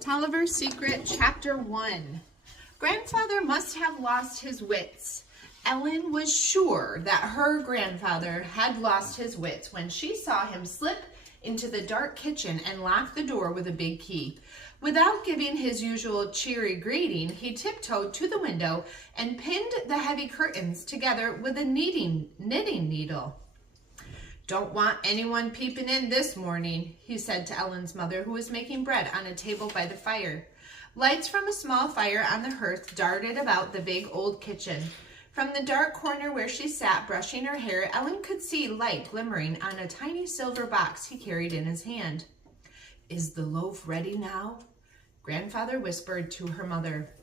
Tolivers Secret Chapter 1. Grandfather must have lost his wits. Ellen was sure that her grandfather had lost his wits when she saw him slip into the dark kitchen and lock the door with a big key. Without giving his usual cheery greeting, he tiptoed to the window and pinned the heavy curtains together with a knitting needle. "Don't want anyone peeping in this morning," he said to Ellen's mother, who was making bread on a table by the fire. Lights from a small fire on the hearth darted about the big old kitchen. From the dark corner where she sat brushing her hair, Ellen could see light glimmering on a tiny silver box he carried in his hand. "Is the loaf ready now?" Grandfather whispered to her mother.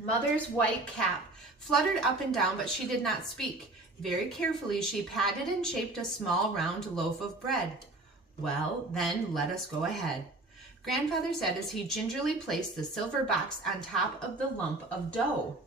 Mother's white cap fluttered up and down, but she did not speak. Very carefully, she patted and shaped a small round loaf of bread. "Well, then let us go ahead," Grandfather said as he gingerly placed the silver box on top of the lump of dough.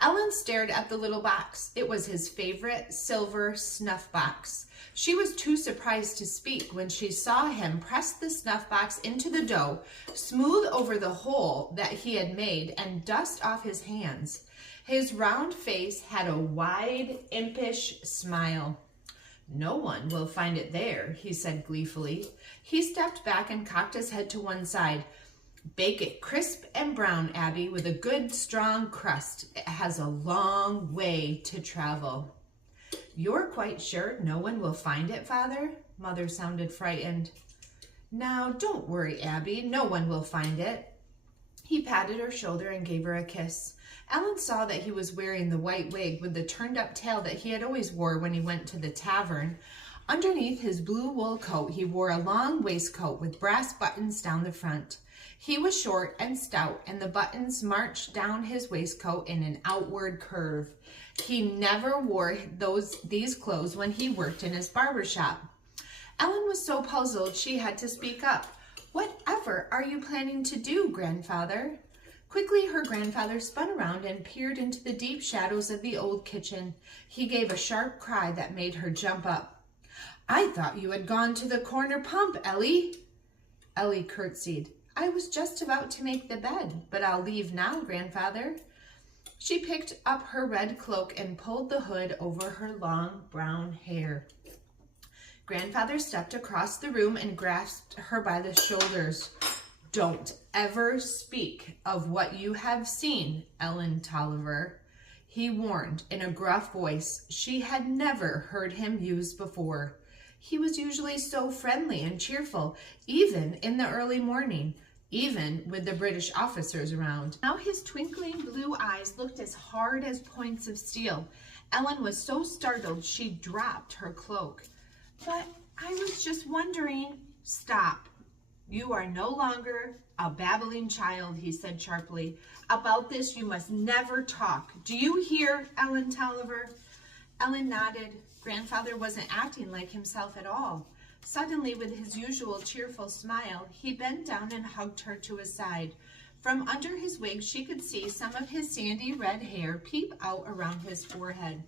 Ellen stared at the little box. It was his favorite silver snuff box. She was too surprised to speak when she saw him press the snuff box into the dough, smooth over the hole that he had made, and dust off his hands. His round face had a wide, impish smile. "No one will find it there," he said gleefully. He stepped back and cocked his head to one side. "Bake it crisp and brown, Abby, with a good strong crust. It has a long way to travel." "You're quite sure no one will find it, Father?" Mother sounded frightened. "Now, don't worry, Abby. No one will find it." He patted her shoulder and gave her a kiss. Ellen saw that he was wearing the white wig with the turned-up tail that he had always wore when he went to the tavern. Underneath his blue wool coat, he wore a long waistcoat with brass buttons down the front. He was short and stout, and the buttons marched down his waistcoat in an outward curve. He never wore these clothes when he worked in his barber shop. Ellen was so puzzled she had to speak up. "Whatever are you planning to do, Grandfather?" Quickly, her grandfather spun around and peered into the deep shadows of the old kitchen. He gave a sharp cry that made her jump up. "I thought you had gone to the corner pump, Ellie." Ellie curtsied. "I was just about to make the bed, but I'll leave now, Grandfather." She picked up her red cloak and pulled the hood over her long brown hair. Grandfather stepped across the room and grasped her by the shoulders. "Don't ever speak of what you have seen, Ellen Tolliver," he warned in a gruff voice she had never heard him use before. He was usually so friendly and cheerful, even in the early morning, even with the British officers around. Now his twinkling blue eyes looked as hard as points of steel. Ellen was so startled she dropped her cloak. "But I was just wondering—" "Stop. You are no longer a babbling child," he said sharply. "About this you must never talk. Do you hear, Ellen Tolliver?" Ellen nodded. Grandfather wasn't acting like himself at all. Suddenly, with his usual cheerful smile, he bent down and hugged her to his side. From under his wig, she could see some of his sandy red hair peep out around his forehead.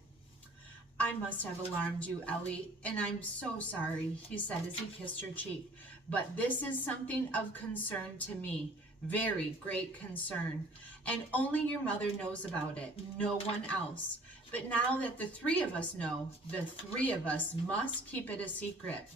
"I must have alarmed you, Ellie, and I'm so sorry," he said as he kissed her cheek. "But this is something of concern to me, very great concern, and only your mother knows about it, no one else. But now that the three of us know, the three of us must keep it a secret."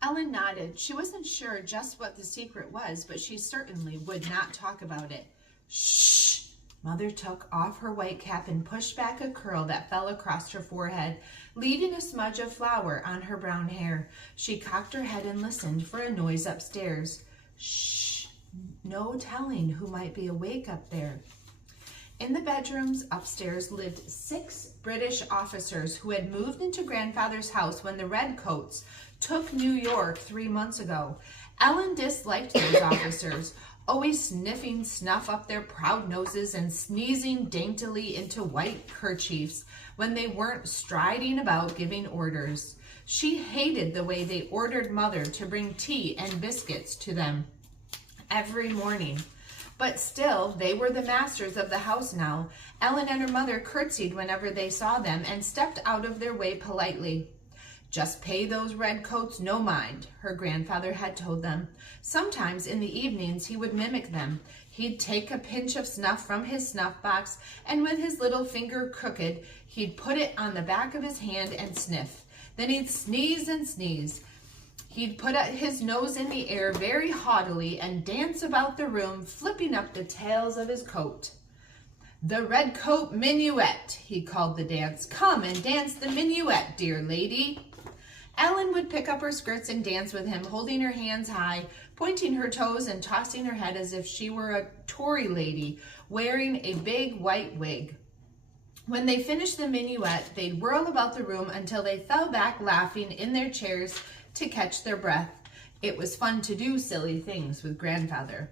Ellen nodded. She wasn't sure just what the secret was, but she certainly would not talk about it. "Shh!" Mother took off her white cap and pushed back a curl that fell across her forehead, leaving a smudge of flour on her brown hair. She cocked her head and listened for a noise upstairs. "Shh! No telling who might be awake up there." In the bedrooms upstairs lived 6 British officers who had moved into Grandfather's house when the Redcoats took New York 3 months ago. Ellen disliked those officers, always sniffing snuff up their proud noses and sneezing daintily into white kerchiefs when they weren't striding about giving orders. She hated the way they ordered Mother to bring tea and biscuits to them every morning. But still, they were the masters of the house now. Ellen and her mother curtsied whenever they saw them and stepped out of their way politely. Just pay those redcoats no mind, her grandfather had told them. Sometimes in the evenings he would mimic them. He'd take a pinch of snuff from his snuff box, and with his little finger crooked, he'd put it on the back of his hand and sniff. Then he'd sneeze and sneeze. He'd put his nose in the air very haughtily and dance about the room, flipping up the tails of his coat. "The Redcoat Minuet," he called the dance. "Come and dance the minuet, dear lady." Ellen would pick up her skirts and dance with him, holding her hands high, pointing her toes and tossing her head as if she were a Tory lady wearing a big white wig. When they finished the minuet, they'd whirl about the room until they fell back laughing in their chairs to catch their breath. It was fun to do silly things with grandfather.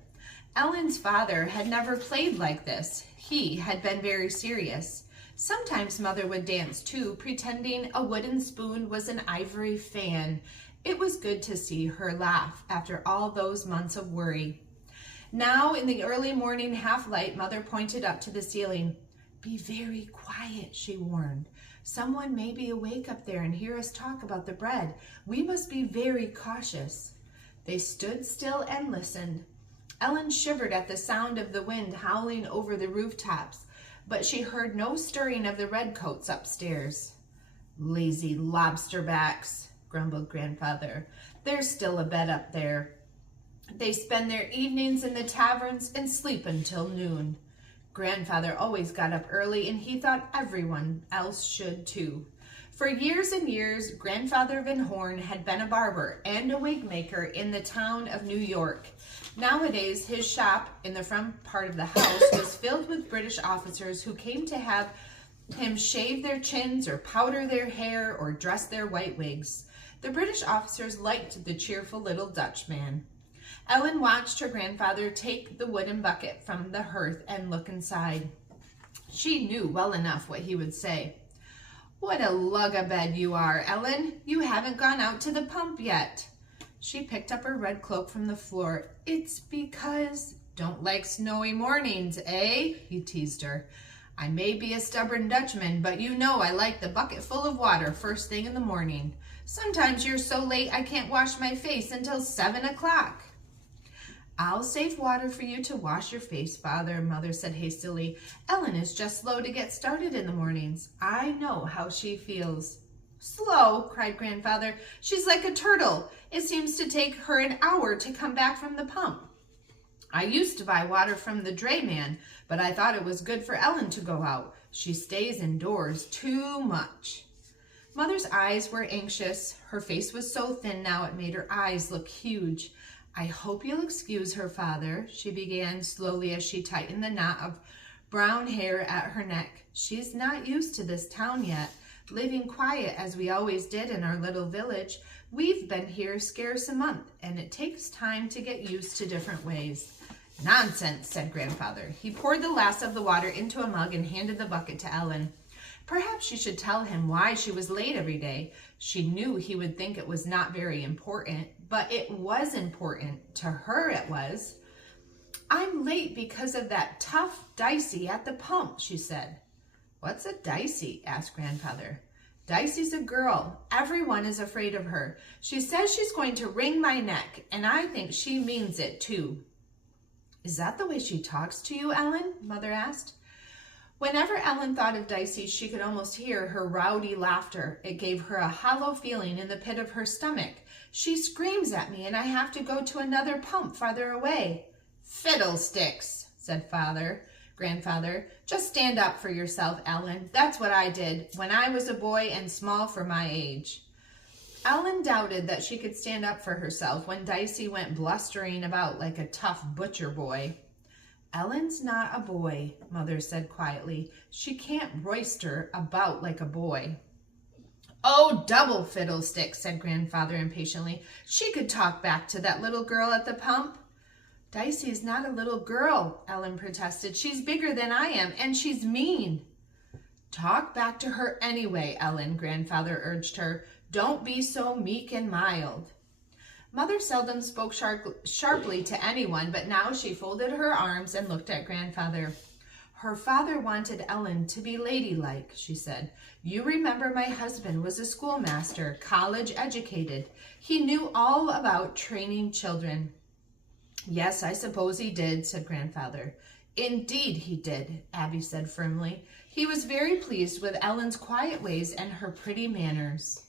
Ellen's father had never played like this. He had been very serious. Sometimes Mother would dance too, pretending a wooden spoon was an ivory fan. It was good to see her laugh after all those months of worry. Now, in the early morning half-light, Mother pointed up to the ceiling. "Be very quiet," she warned. "Someone may be awake up there and hear us talk about the bread. We must be very cautious." They stood still and listened. Ellen shivered at the sound of the wind howling over the rooftops, but she heard no stirring of the redcoats upstairs. "Lazy lobsterbacks," grumbled grandfather. "There's still a bed up there. They spend their evenings in the taverns and sleep until noon." Grandfather always got up early, and he thought everyone else should too. For years and years, Grandfather Van Horn had been a barber and a wig maker in the town of New York. Nowadays, his shop in the front part of the house was filled with British officers who came to have him shave their chins or powder their hair or dress their white wigs. The British officers liked the cheerful little Dutchman. Ellen watched her grandfather take the wooden bucket from the hearth and look inside. She knew well enough what he would say. "What a lug-a-bed you are, Ellen. You haven't gone out to the pump yet." She picked up her red cloak from the floor. "It's because—" "Don't like snowy mornings, eh?" he teased her. "I may be a stubborn Dutchman, but you know I like the bucket full of water first thing in the morning. Sometimes you're so late I can't wash my face until 7 o'clock. "I'll save water for you to wash your face, Father," Mother said hastily. "Ellen is just slow to get started in the mornings. I know how she feels." "Slow?" cried Grandfather. "She's like a turtle. It seems to take her an hour to come back from the pump. I used to buy water from the drayman, but I thought it was good for Ellen to go out. She stays indoors too much." Mother's eyes were anxious. Her face was so thin now it made her eyes look huge. "I hope you'll excuse her, Father," she began slowly as she tightened the knot of brown hair at her neck. "She's not used to this town yet, living quiet as we always did in our little village. We've been here scarce a month, and it takes time to get used to different ways." "Nonsense," said Grandfather. He poured the last of the water into a mug and handed the bucket to Ellen. Perhaps she should tell him why she was late every day. She knew he would think it was not very important, but it was important. To her it was. "I'm late because of that tough Dicey at the pump," she said. "What's a Dicey?" asked Grandfather. "Dicey's a girl. Everyone is afraid of her. She says she's going to wring my neck, and I think she means it too." "Is that the way she talks to you, Ellen?" Mother asked. Whenever Ellen thought of Dicey, she could almost hear her rowdy laughter. It gave her a hollow feeling in the pit of her stomach. "She screams at me, and I have to go to another pump farther away." "Fiddlesticks," said Grandfather. "Just stand up for yourself, Ellen. That's what I did when I was a boy and small for my age." Ellen doubted that she could stand up for herself when Dicey went blustering about like a tough butcher boy. "Ellen's not a boy," Mother said quietly. "She can't roister about like a boy." "Oh, double fiddlesticks," said Grandfather impatiently. "She could talk back to that little girl at the pump." "Dicey's not a little girl," Ellen protested. "She's bigger than I am, and she's mean." "Talk back to her anyway, Ellen," Grandfather urged her. "Don't be so meek and mild." Mother seldom spoke sharply to anyone, but now she folded her arms and looked at Grandfather. Her father wanted Ellen to be ladylike, she said. You remember my husband was a schoolmaster, college educated. He knew all about training children. Yes, I suppose he did, said Grandfather. Indeed he did, Abby said firmly. He was very pleased with Ellen's quiet ways and her pretty manners.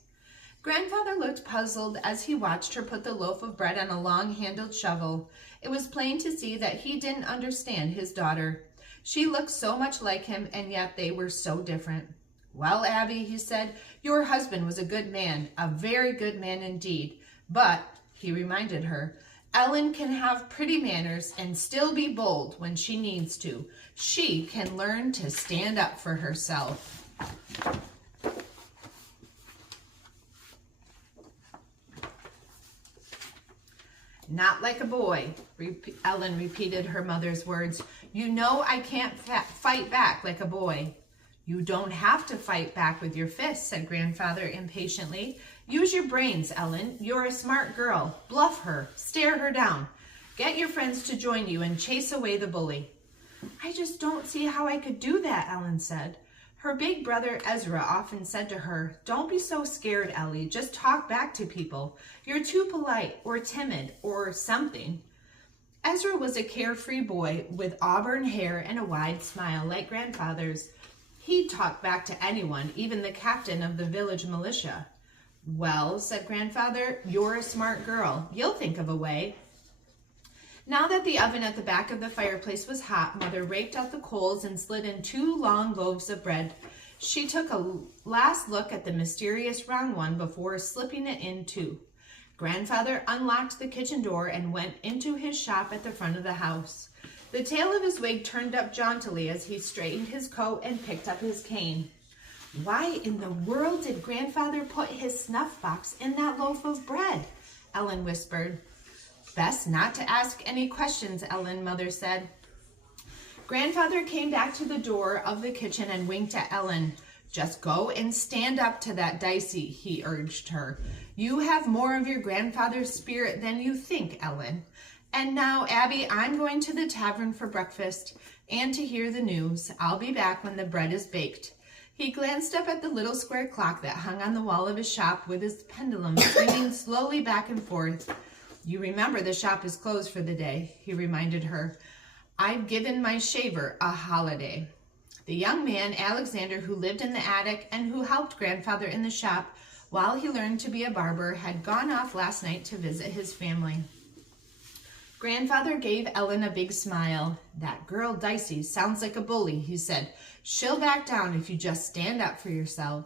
Grandfather looked puzzled as he watched her put the loaf of bread on a long-handled shovel. It was plain to see that he didn't understand his daughter. She looked so much like him, and yet they were so different. Well, Abby, he said, your husband was a good man, a very good man indeed. But, he reminded her, Ellen can have pretty manners and still be bold when she needs to. She can learn to stand up for herself. Not like a boy, Ellen repeated her mother's words. You know I can't fight back like a boy. You don't have to fight back with your fists, said Grandfather impatiently. Use your brains, Ellen. You're a smart girl. Bluff her. Stare her down. Get your friends to join you and chase away the bully. I just don't see how I could do that, Ellen said. Her big brother Ezra often said to her, Don't be so scared, Ellie. Just talk back to people. You're too polite or timid or something. Ezra was a carefree boy with auburn hair and a wide smile like Grandfather's. He'd talk back to anyone, even the captain of the village militia. Well, said Grandfather, you're a smart girl. You'll think of a way. Now that the oven at the back of the fireplace was hot, Mother raked out the coals and slid in 2 long loaves of bread. She took a last look at the mysterious round one before slipping it in too. Grandfather unlocked the kitchen door and went into his shop at the front of the house. The tail of his wig turned up jauntily as he straightened his coat and picked up his cane. Why in the world did Grandfather put his snuff box in that loaf of bread? Ellen whispered. Best not to ask any questions, Ellen, Mother said. Grandfather came back to the door of the kitchen and winked at Ellen. Just go and stand up to that Dicey, he urged her. You have more of your grandfather's spirit than you think, Ellen. And now, Abby, I'm going to the tavern for breakfast and to hear the news. I'll be back when the bread is baked. He glanced up at the little square clock that hung on the wall of his shop with his pendulum swinging slowly back and forth. You remember the shop is closed for the day, he reminded her. I've given my shaver a holiday. The young man, Alexander, who lived in the attic and who helped Grandfather in the shop while he learned to be a barber, had gone off last night to visit his family. Grandfather gave Ellen a big smile. That girl Dicey sounds like a bully, he said. She'll back down if you just stand up for yourself.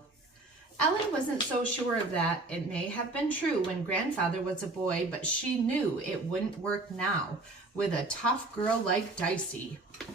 Ellen wasn't so sure of that. It may have been true when Grandfather was a boy, but she knew it wouldn't work now with a tough girl like Dicey.